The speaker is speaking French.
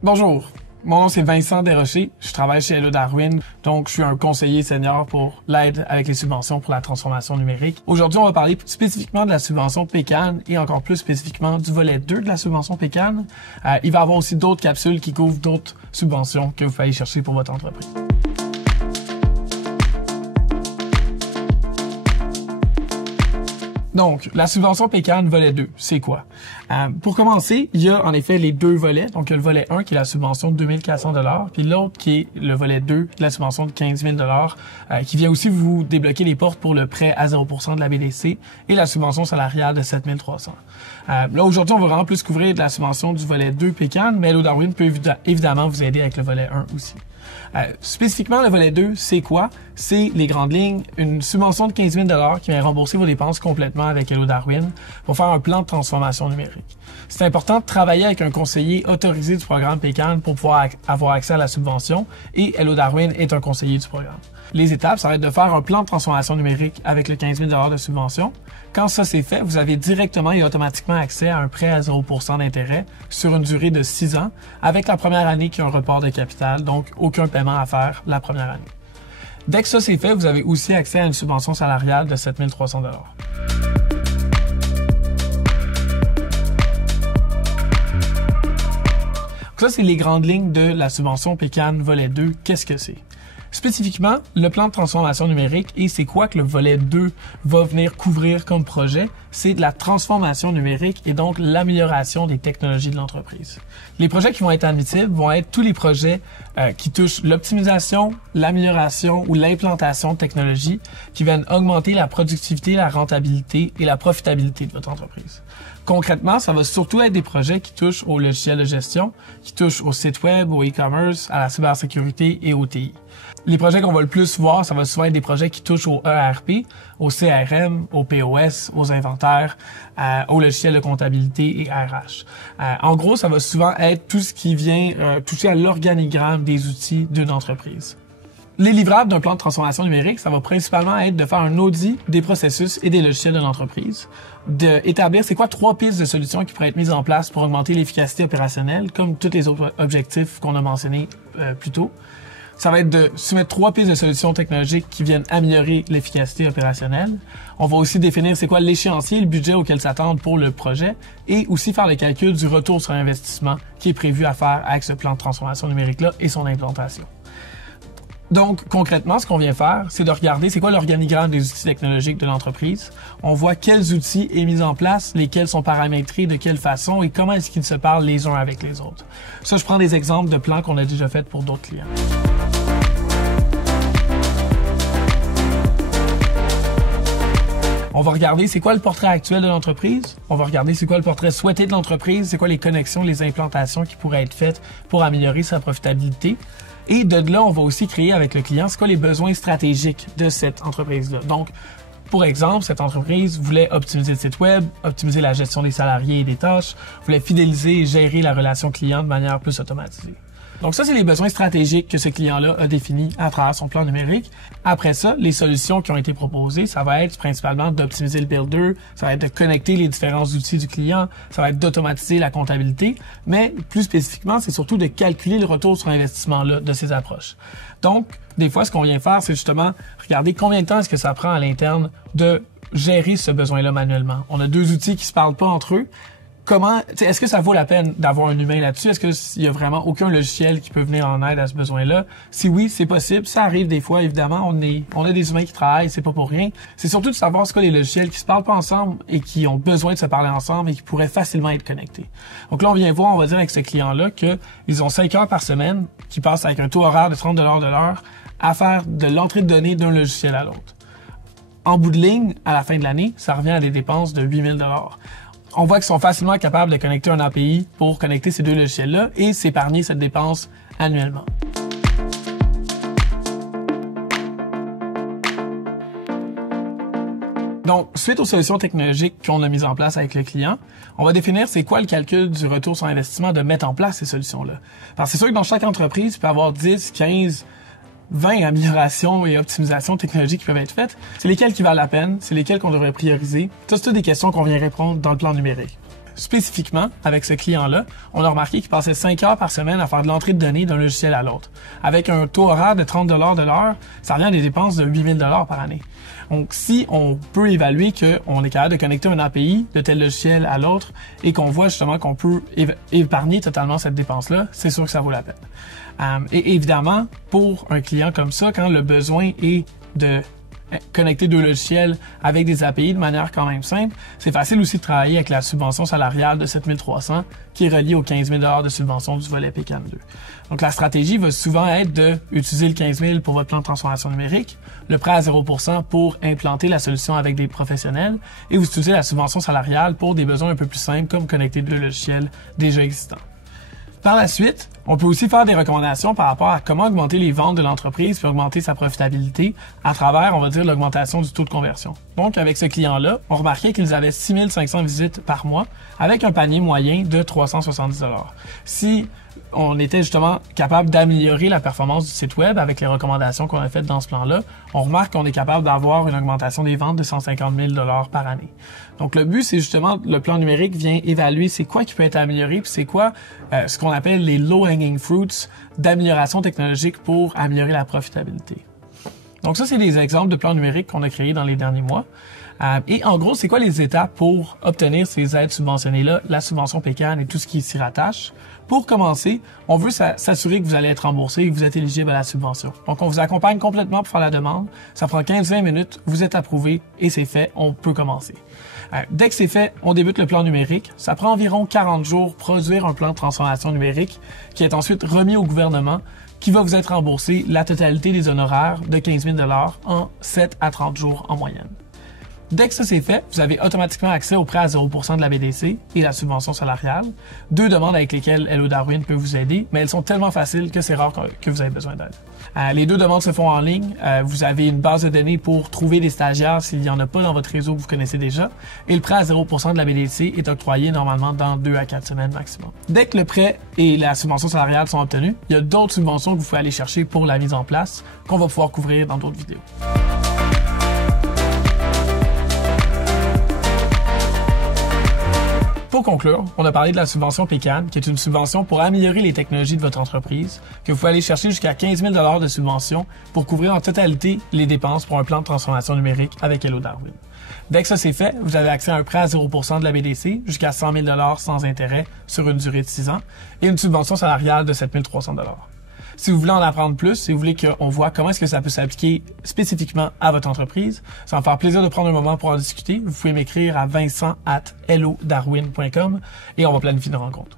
Bonjour, mon nom c'est Vincent Desrochers, je travaille chez Hello Darwin, donc je suis un conseiller senior pour l'aide avec les subventions pour la transformation numérique. Aujourd'hui, on va parler spécifiquement de la subvention Pécan et encore plus spécifiquement du volet 2 de la subvention Pécan. Il va y avoir aussi d'autres capsules qui couvrent d'autres subventions que vous pouvez aller chercher pour votre entreprise. Donc, la subvention Pécan volet 2, c'est quoi? Pour commencer, il y a en effet les deux volets. Donc, il y a le volet 1 qui est la subvention de 2400 $, puis l'autre qui est le volet 2, de la subvention de 15 000 $, qui vient aussi vous débloquer les portes pour le prêt à 0% de la BDC et la subvention salariale de 7 300 $. Là, aujourd'hui, on va vraiment plus couvrir de la subvention du volet 2 Pécan, mais Hello Darwin peut évidemment vous aider avec le volet 1 aussi. Spécifiquement, le volet 2, c'est quoi? C'est les grandes lignes, une subvention de 15 000 $ qui vient rembourser vos dépenses complètement avec Hello Darwin pour faire un plan de transformation numérique. C'est important de travailler avec un conseiller autorisé du programme Pécan pour pouvoir avoir accès à la subvention et Hello Darwin est un conseiller du programme. Les étapes, ça va être de faire un plan de transformation numérique avec le 15 000 $ de subvention. Quand ça c'est fait, vous avez directement et automatiquement accès à un prêt à 0% d'intérêt sur une durée de 6 ans avec la première année qui a un report de capital, donc aucun paiement à faire la première année. Dès que ça c'est fait, vous avez aussi accès à une subvention salariale de 7 300 $. Ça, c'est les grandes lignes de la subvention Pécan volet 2. Qu'est-ce que c'est? Spécifiquement, le plan de transformation numérique et c'est quoi que le volet 2 va venir couvrir comme projet, c'est de la transformation numérique et donc l'amélioration des technologies de l'entreprise. Les projets qui vont être admissibles vont être tous les projets qui touchent l'optimisation, l'amélioration ou l'implantation de technologies qui viennent augmenter la productivité, la rentabilité et la profitabilité de votre entreprise. Concrètement, ça va surtout être des projets qui touchent au logiciel de gestion, qui touchent au site web, au e-commerce, à la cybersécurité et au TI. Les projets qu'on va le plus voir, ça va souvent être des projets qui touchent au ERP, au CRM, au POS, aux inventaires, au logiciel de comptabilité et RH. En gros, ça va souvent être tout ce qui vient toucher à l'organigramme des outils d'une entreprise. Les livrables d'un plan de transformation numérique, ça va principalement être de faire un audit des processus et des logiciels de l'entreprise, d'établir c'est quoi 3 pistes de solutions qui pourraient être mises en place pour augmenter l'efficacité opérationnelle, comme tous les autres objectifs qu'on a mentionnés plus tôt. Ça va être de soumettre 3 pistes de solutions technologiques qui viennent améliorer l'efficacité opérationnelle. On va aussi définir c'est quoi l'échéancier, le budget auquel s'attendre pour le projet et aussi faire le calcul du retour sur investissement qui est prévu à faire avec ce plan de transformation numérique-là et son implantation. Donc, concrètement, ce qu'on vient faire, c'est de regarder c'est quoi l'organigramme des outils technologiques de l'entreprise. On voit quels outils est mis en place, lesquels sont paramétrés, de quelle façon et comment est-ce qu'ils se parlent les uns avec les autres. Ça, je prends des exemples de plans qu'on a déjà faits pour d'autres clients. On va regarder c'est quoi le portrait actuel de l'entreprise. On va regarder c'est quoi le portrait souhaité de l'entreprise, c'est quoi les connexions, les implantations qui pourraient être faites pour améliorer sa profitabilité. Et de là, on va aussi créer avec le client c'est quoi les besoins stratégiques de cette entreprise-là. Donc, pour exemple, cette entreprise voulait optimiser le site web, optimiser la gestion des salariés et des tâches, voulait fidéliser et gérer la relation client de manière plus automatisée. Donc ça, c'est les besoins stratégiques que ce client-là a définis à travers son plan numérique. Après ça, les solutions qui ont été proposées, ça va être principalement d'optimiser le builder, ça va être de connecter les différents outils du client, ça va être d'automatiser la comptabilité, mais plus spécifiquement, c'est surtout de calculer le retour sur investissement-là de ces approches. Donc, des fois, ce qu'on vient faire, c'est justement regarder combien de temps est-ce que ça prend à l'interne de gérer ce besoin-là manuellement. On a 2 outils qui se parlent pas entre eux. Est-ce que ça vaut la peine d'avoir un humain là-dessus? Est-ce qu'il y a vraiment aucun logiciel qui peut venir en aide à ce besoin-là? Si oui, c'est possible. Ça arrive des fois, évidemment. On a des humains qui travaillent, c'est pas pour rien. C'est surtout de savoir ce qu'est les logiciels qui se parlent pas ensemble et qui ont besoin de se parler ensemble et qui pourraient facilement être connectés. Donc là, on vient voir, on va dire avec ce client-là qu'ils ont 5 heures par semaine qui passent avec un taux horaire de 30 $ de l'heure à faire de l'entrée de données d'un logiciel à l'autre. En bout de ligne, à la fin de l'année, ça revient à des dépenses de 8 000 $. On voit qu'ils sont facilement capables de connecter un API pour connecter ces 2 logiciels-là et s'épargner cette dépense annuellement. Donc, suite aux solutions technologiques qu'on a mises en place avec le client, on va définir c'est quoi le calcul du retour sur investissement de mettre en place ces solutions-là. Parce que c'est sûr que dans chaque entreprise, il peut y avoir 10, 15, 20 améliorations et optimisations technologiques qui peuvent être faites. C'est lesquelles qui valent la peine, c'est lesquelles qu'on devrait prioriser. Ça, c'est toutes des questions qu'on vient répondre dans le plan numérique. spécifiquement, avec ce client-là, on a remarqué qu'il passait 5 heures par semaine à faire de l'entrée de données d'un logiciel à l'autre. Avec un taux horaire de 30 $ de l'heure, ça revient à des dépenses de 8 000 $ par année. Donc, si on peut évaluer qu'on est capable de connecter un API de tel logiciel à l'autre et qu'on voit justement qu'on peut épargner totalement cette dépense-là, c'est sûr que ça vaut la peine. Et évidemment, pour un client comme ça, quand le besoin est de connecter deux logiciels avec des API de manière quand même simple, c'est facile aussi de travailler avec la subvention salariale de 7 300 qui est reliée aux 15 000 $ de subvention du volet PCAN 2. Donc la stratégie va souvent être d'utiliser le 15 000 pour votre plan de transformation numérique, le prêt à 0% pour implanter la solution avec des professionnels et vous utilisez la subvention salariale pour des besoins un peu plus simples comme connecter deux logiciels déjà existants. Par la suite, on peut aussi faire des recommandations par rapport à comment augmenter les ventes de l'entreprise puis augmenter sa profitabilité à travers, on va dire, l'augmentation du taux de conversion. Donc, avec ce client-là, on remarquait qu'ils avaient 6 500 visites par mois avec un panier moyen de 370 $. Si on était justement capable d'améliorer la performance du site web avec les recommandations qu'on a faites dans ce plan-là, on remarque qu'on est capable d'avoir une augmentation des ventes de 150 000 $ par année. Donc, le but, c'est justement, le plan numérique vient évaluer c'est quoi qui peut être amélioré puis c'est quoi ce qu'on appelle les low-hanging fruits d'amélioration technologique pour améliorer la profitabilité. Donc, ça, c'est des exemples de plans numériques qu'on a créés dans les derniers mois. Et en gros, c'est quoi les étapes pour obtenir ces aides subventionnées-là, la subvention PCAN et tout ce qui s'y rattache? Pour commencer, on veut s'assurer que vous allez être remboursé et que vous êtes éligible à la subvention. Donc, on vous accompagne complètement pour faire la demande. Ça prend 15-20 minutes, vous êtes approuvé et c'est fait, on peut commencer. Dès que c'est fait, on débute le plan numérique. Ça prend environ 40 jours produire un plan de transformation numérique qui est ensuite remis au gouvernement qui va vous être remboursé la totalité des honoraires de 15 000 $ en 7 à 30 jours en moyenne. Dès que ça c'est fait, vous avez automatiquement accès au prêt à 0% de la BDC et la subvention salariale. Deux demandes avec lesquelles Hello Darwin peut vous aider, mais elles sont tellement faciles que c'est rare que vous avez besoin d'aide. Les deux demandes se font en ligne. Vous avez une base de données pour trouver des stagiaires s'il n'y en a pas dans votre réseau que vous connaissez déjà. Et le prêt à 0% de la BDC est octroyé normalement dans 2 à 4 semaines maximum. Dès que le prêt et la subvention salariale sont obtenus, il y a d'autres subventions que vous pouvez aller chercher pour la mise en place qu'on va pouvoir couvrir dans d'autres vidéos. Pour conclure, on a parlé de la subvention PCAN, qui est une subvention pour améliorer les technologies de votre entreprise, que vous pouvez aller chercher jusqu'à 15 000 $ de subvention pour couvrir en totalité les dépenses pour un plan de transformation numérique avec Hello Darwin. Dès que ça c'est fait, vous avez accès à un prêt à 0% de la BDC jusqu'à 100 000 $ sans intérêt sur une durée de 6 ans et une subvention salariale de 7 300 $. Si vous voulez en apprendre plus, si vous voulez qu'on voit comment est-ce que ça peut s'appliquer spécifiquement à votre entreprise, ça va me faire plaisir de prendre un moment pour en discuter. Vous pouvez m'écrire à vincent@hellodarwin.com et on va planifier une rencontre.